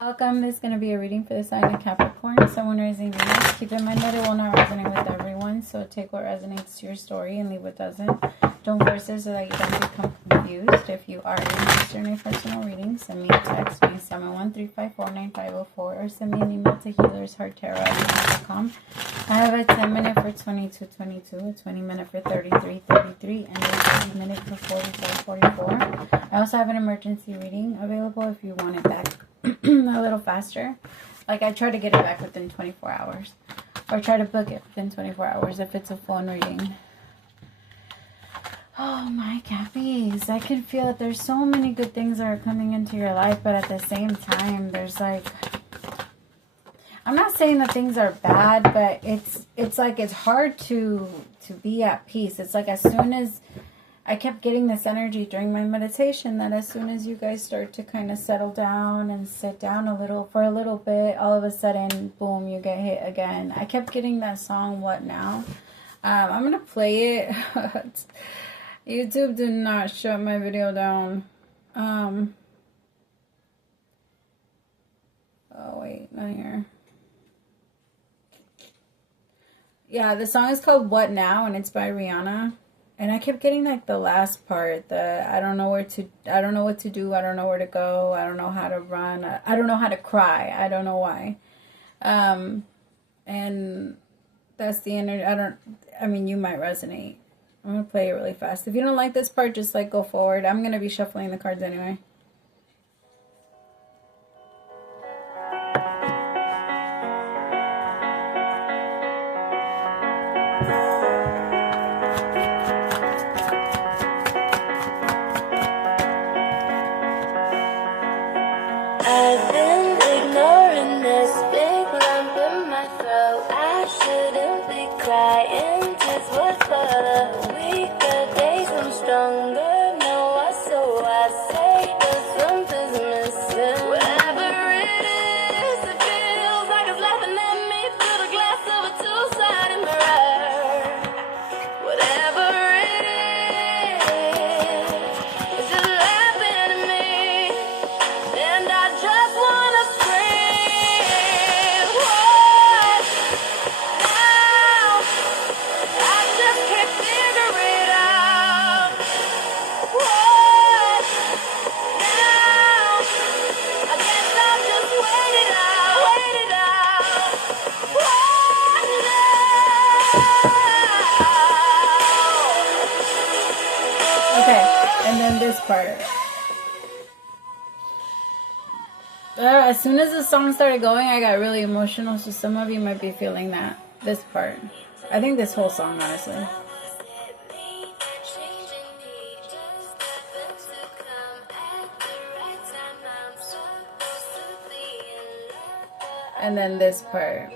Welcome. This is going to be a reading for the sign of Capricorn, someone raising Venus. Keep in mind that it will not resonate with everyone, so take what resonates to your story and leave what doesn't. Don't force it so that you don't become confused. If you are interested in a personal reading, send me a text, me 713549504, or send me an email to HealersHeartTarot@gmail.com. I have a 10-minute for 2222, a 20-minute for 3333, and a 30-minute for 4444. I also have an emergency reading available if you want it back a little faster. Like, I try to get it back within 24 hours, or try to book it within 24 hours if it's a phone reading. Oh my Cappies, I can feel that there's so many good things that are coming into your life, but at the same time there's like, I'm not saying that things are bad, but it's like it's hard to be at peace. It's like, as soon as I kept getting this energy during my meditation, that as soon as you guys start to kind of settle down and sit down for a little bit, all of a sudden, boom, you get hit again. I kept getting that song, What Now? I'm going to play it. YouTube did not shut my video down. Oh, wait, not here. Yeah, the song is called What Now, and it's by Rihanna. And I kept getting like the last part, I don't know what to do, I don't know where to go, I don't know how to run, I don't know how to cry, I don't know why. And that's the energy. I mean, you might resonate. I'm going to play it really fast. If you don't like this part, just like go forward. I'm going to be shuffling the cards anyway. I've been ignoring this big lump in my throat. I shouldn't be crying, just what follow. Weaker days, I'm stronger. No, so I say that something's missing. Whatever it is, it feels like it's laughing at me through the glass of a two-sided mirror. Whatever it is, it's just laughing at me. And I just wanna scream, what now? I just can't figure it out. What now? I guess I'll just wait it out, wait it out. What now? Okay, and then this part. As soon as the song started going, I got really emotional, so some of you might be feeling this part. I think this whole song, honestly. And then this part.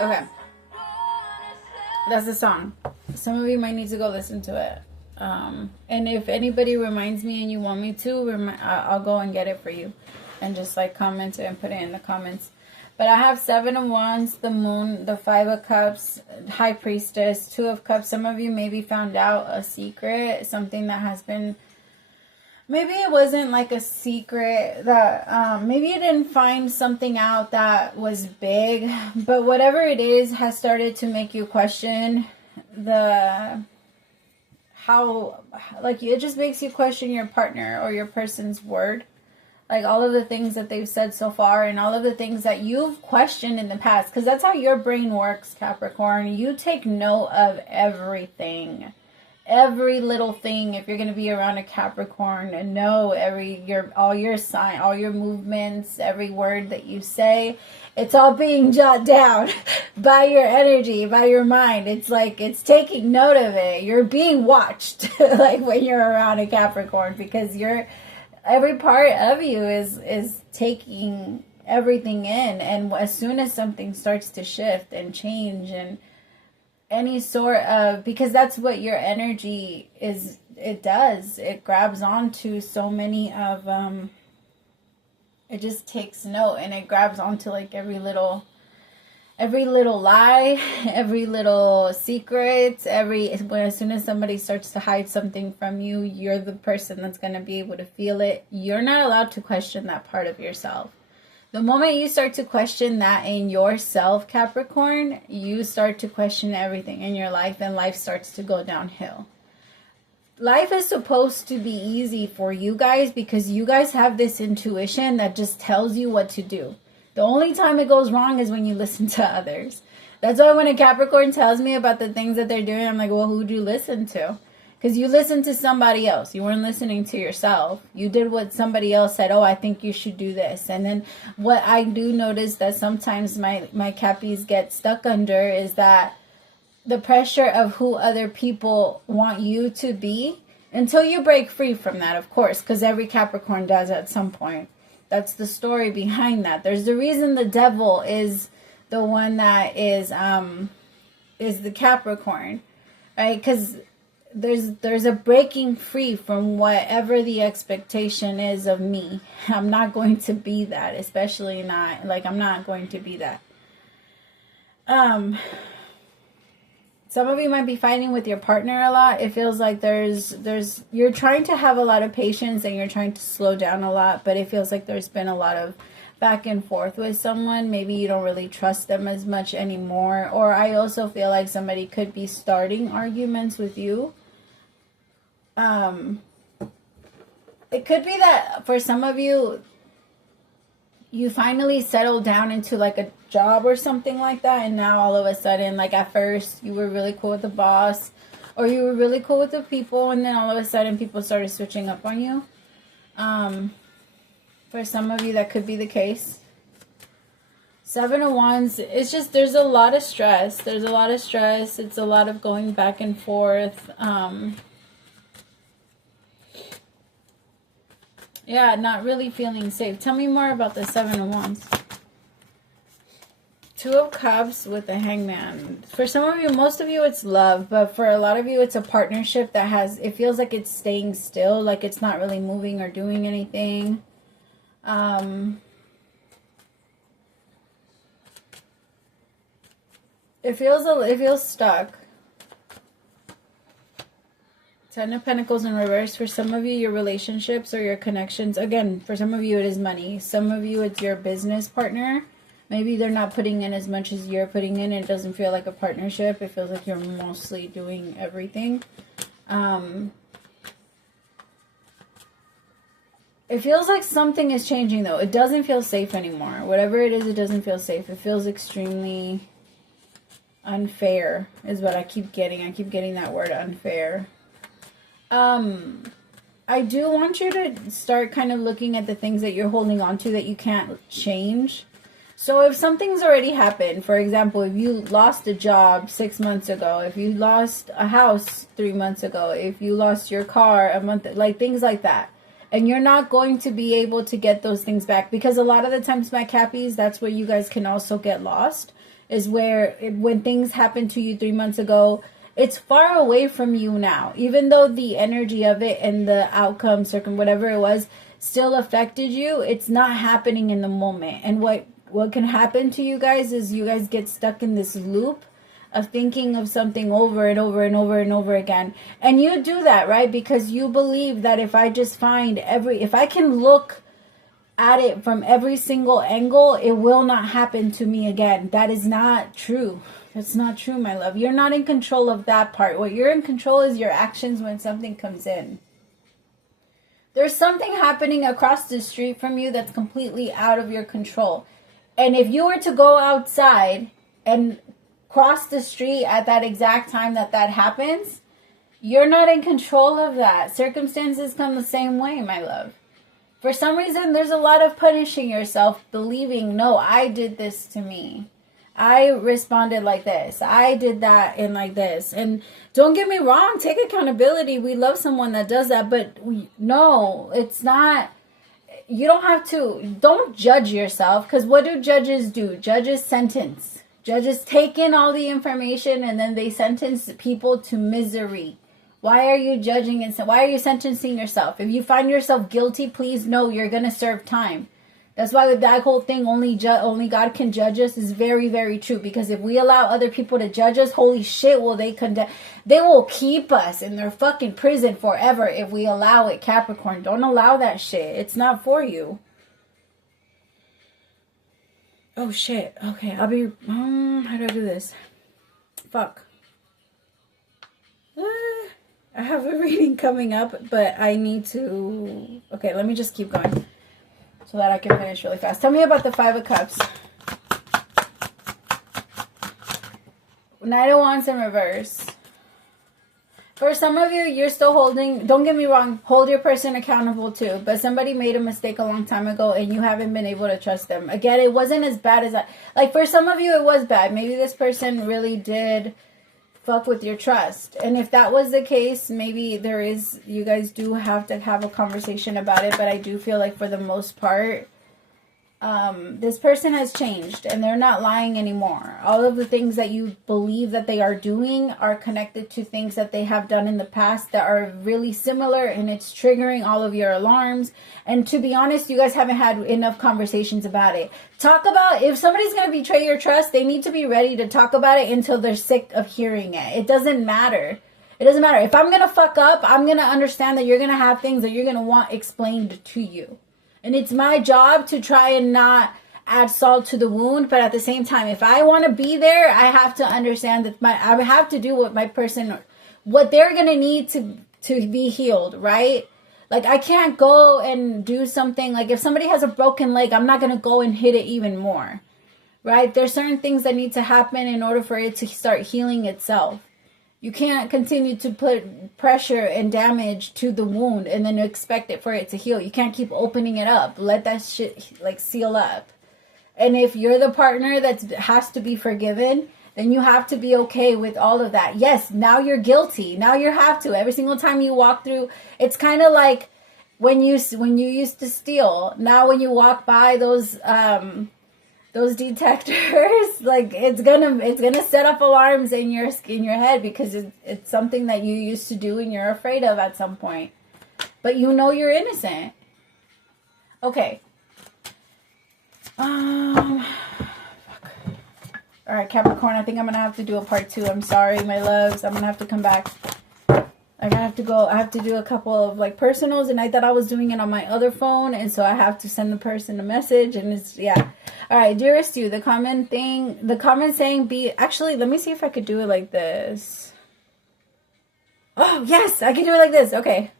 Okay, that's the song. Some of you might need to go listen to it. And if anybody reminds me and you want me to, I'll go and get it for you. And just like comment it and put it in the comments. But I have 7 of Wands, the Moon, the 5 of Cups, High Priestess, 2 of Cups. Some of you maybe found out a secret, something that has been... Maybe it wasn't like a secret that, maybe you didn't find something out that was big, but whatever it is has started to make you question it just makes you question your partner or your person's word. Like all of the things that they've said so far and all of the things that you've questioned in the past, because that's how your brain works, Capricorn. You take note of everything. every little thing. If you're going to be around a Capricorn, and know all your movements, every word that you say, it's all being jotted down by your energy, by your mind. It's like it's taking note of it. You're being watched like when you're around a Capricorn, because every part of you is taking everything in. And as soon as something starts to shift and change, and any sort of, because that's what your energy is, it does. It grabs onto so many of, it just takes note, and it grabs onto like every little lie, every little secret, as soon as somebody starts to hide something from you, you're the person that's going to be able to feel it. You're not allowed to question that part of yourself. The moment you start to question that in yourself, Capricorn, you start to question everything in your life, and life starts to go downhill. Life is supposed to be easy for you guys, because you guys have this intuition that just tells you what to do. The only time it goes wrong is when you listen to others. That's why when a Capricorn tells me about the things that they're doing, I'm like, well, who'd you listen to? Because you listened to somebody else. You weren't listening to yourself. You did what somebody else said. Oh, I think you should do this. And then what I do notice that sometimes my Cappies get stuck under is that the pressure of who other people want you to be, until you break free from that, of course, because every Capricorn does at some point. That's the story behind that. There's the reason the devil is the one that is the Capricorn, right? Because there's a breaking free from whatever the expectation is of me. I'm not going to be that, especially not, like, I'm not going to be that. Some of you might be fighting with your partner a lot. It feels like you're trying to have a lot of patience, and you're trying to slow down a lot, but it feels like there's been a lot of back and forth with someone. Maybe you don't really trust them as much anymore. Or I also feel like somebody could be starting arguments with you. It could be that for some of you, you finally settled down into like a job or something like that, and now all of a sudden, like at first you were really cool with the boss, or you were really cool with the people, and then all of a sudden people started switching up on you. For some of you that could be the case. 7 of Wands, it's just, there's a lot of stress. It's a lot of going back and forth. Yeah, not really feeling safe. Tell me more about the 7 of Wands. 2 of Cups with the Hangman. For some of you, most of you, it's love. But for a lot of you, it's a partnership that it feels like it's staying still. Like it's not really moving or doing anything. It feels stuck. 10 of Pentacles in reverse. For some of you, your relationships or your connections, again, for some of you, it is money. Some of you, it's your business partner. Maybe they're not putting in as much as you're putting in. It doesn't feel like a partnership. It feels like you're mostly doing everything. It feels like something is changing, though. It doesn't feel safe anymore. Whatever it is, it doesn't feel safe. It feels extremely unfair is what I keep getting. I keep getting that word, unfair. I do want you to start kind of looking at the things that you're holding on to that you can't change. So if something's already happened, for example, if you lost a job 6 months ago, if you lost a house 3 months ago, if you lost your car a month, like things like that, and you're not going to be able to get those things back, because a lot of the times, my Cappies, that's where you guys can also get lost, is where when things happened to you 3 months ago, it's far away from you now. Even though the energy of it and the outcome, whatever it was, still affected you, it's not happening in the moment. And what can happen to you guys is you guys get stuck in this loop of thinking of something over and over and over and over again. And you do that, right? Because you believe that if I just if I can look at it from every single angle, it will not happen to me again. That is not true. That's not true, my love. You're not in control of that part. What you're in control is your actions when something comes in. There's something happening across the street from you that's completely out of your control. And if you were to go outside and cross the street at that exact time that happens, You're not in control of that. Circumstances come the same way, my love. For some reason, there's a lot of punishing yourself, believing, no, I did this to me. I responded like this. I did that and like this. And don't get me wrong, take accountability. We love someone that does that, but no, it's not. You don't have to. Don't judge yourself, because what do judges do? Judges sentence. Judges take in all the information and then they sentence people to misery. Why are you judging and why are you sentencing yourself? If you find yourself guilty, please know you're going to serve time. That's why with that whole thing, only God can judge us, is very, very true. Because if we allow other people to judge us, holy shit, will they condemn? They will keep us in their fucking prison forever if we allow it, Capricorn. Don't allow that shit. It's not for you. Oh shit. Okay, I'll be. How do I do this? Fuck. I have a reading coming up, but I need to. Okay, let me just keep going so that I can finish really fast. Tell me about the Five of Cups. Knight of Wands in reverse. For some of you, you're still holding, don't get me wrong, hold your person accountable too. But somebody made a mistake a long time ago and you haven't been able to trust them. Again, it wasn't as bad as that. Like for some of you, it was bad. Maybe this person really did fuck with your trust. And if that was the case, maybe you guys do have to have a conversation about it. But I do feel like for the most part, this person has changed and they're not lying anymore. All of the things that you believe that they are doing are connected to things that they have done in the past that are really similar, and it's triggering all of your alarms. And to be honest, you guys haven't had enough conversations about it. Talk about, if somebody's going to betray your trust, they need to be ready to talk about it until they're sick of hearing it. It doesn't matter. It doesn't matter. If I'm going to fuck up, I'm going to understand that you're going to have things that you're going to want explained to you. And it's my job to try and not add salt to the wound. But at the same time, if I want to be there, I have to understand that I have to do what my person, what they're going to need to be healed, right? Like I can't go and do something. Like if somebody has a broken leg, I'm not going to go and hit it even more, right? There's certain things that need to happen in order for it to start healing itself. You can't continue to put pressure and damage to the wound and then expect it for it to heal. You can't keep opening it up. Let that shit like seal up. And if you're the partner that has to be forgiven, then you have to be okay with all of that. Yes, now you're guilty. Now you have to. Every single time you walk through, it's kind of like when you used to steal. Now when you walk by those detectors, like it's gonna set up alarms in your head because it's something that you used to do and you're afraid of at some point, but you know you're innocent. Okay. Fuck. All right, Capricorn, I think I'm gonna have to do a part 2. I'm sorry, my loves. I'm gonna have to come back. I have to go. I have to do a couple of like personals, and I thought I was doing it on my other phone, and so I have to send the person a message, and it's yeah. All right, dearest you, the comment saying be, actually, let me see if I could do it like this. Oh, yes, I can do it like this. Okay.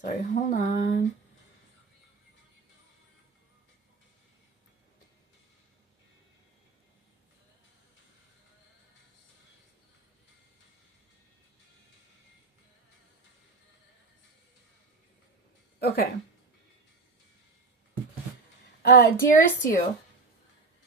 Sorry, hold on. Okay. Dearest you.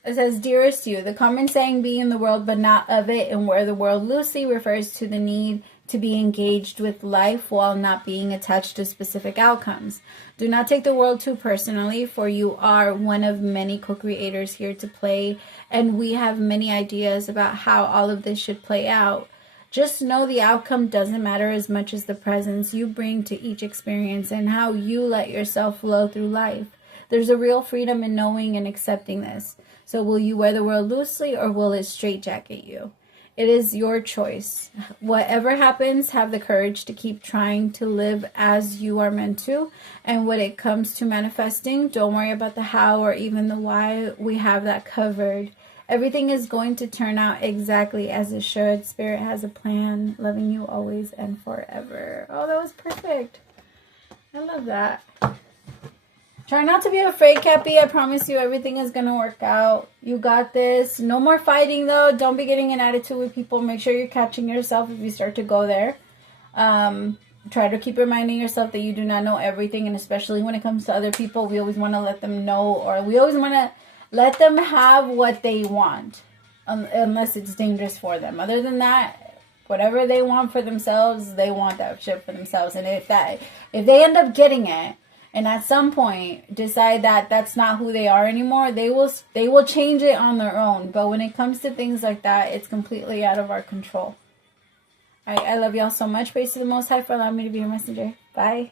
It says, dearest you. The common saying, be in the world but not of it, and wear the world loosely, refers to the need to be engaged with life while not being attached to specific outcomes. Do not take the world too personally, for you are one of many co-creators here to play, and we have many ideas about how all of this should play out. Just know the outcome doesn't matter as much as the presence you bring to each experience and how you let yourself flow through life. There's a real freedom in knowing and accepting this. So will you wear the world loosely, or will it straitjacket you? It is your choice. Whatever happens, have the courage to keep trying to live as you are meant to. And when it comes to manifesting, don't worry about the how or even the why. We have that covered. Everything is going to turn out exactly as it should. Spirit has a plan. Loving you always and forever. Oh, that was perfect. I love that. Try not to be afraid, Cappy. I promise you everything is going to work out. You got this. No more fighting, though. Don't be getting an attitude with people. Make sure you're catching yourself if you start to go there. Try to keep reminding yourself that you do not know everything. And especially when it comes to other people, we always want to let them know, or we always want to let them have what they want. Unless it's dangerous for them. Other than that, whatever they want for themselves, they want that shit for themselves. And if they end up getting it, and at some point decide that that's not who they are anymore, they will change it on their own. But when it comes to things like that, it's completely out of our control. I love y'all so much. Praise to the Most High for allowing me to be your messenger. Bye.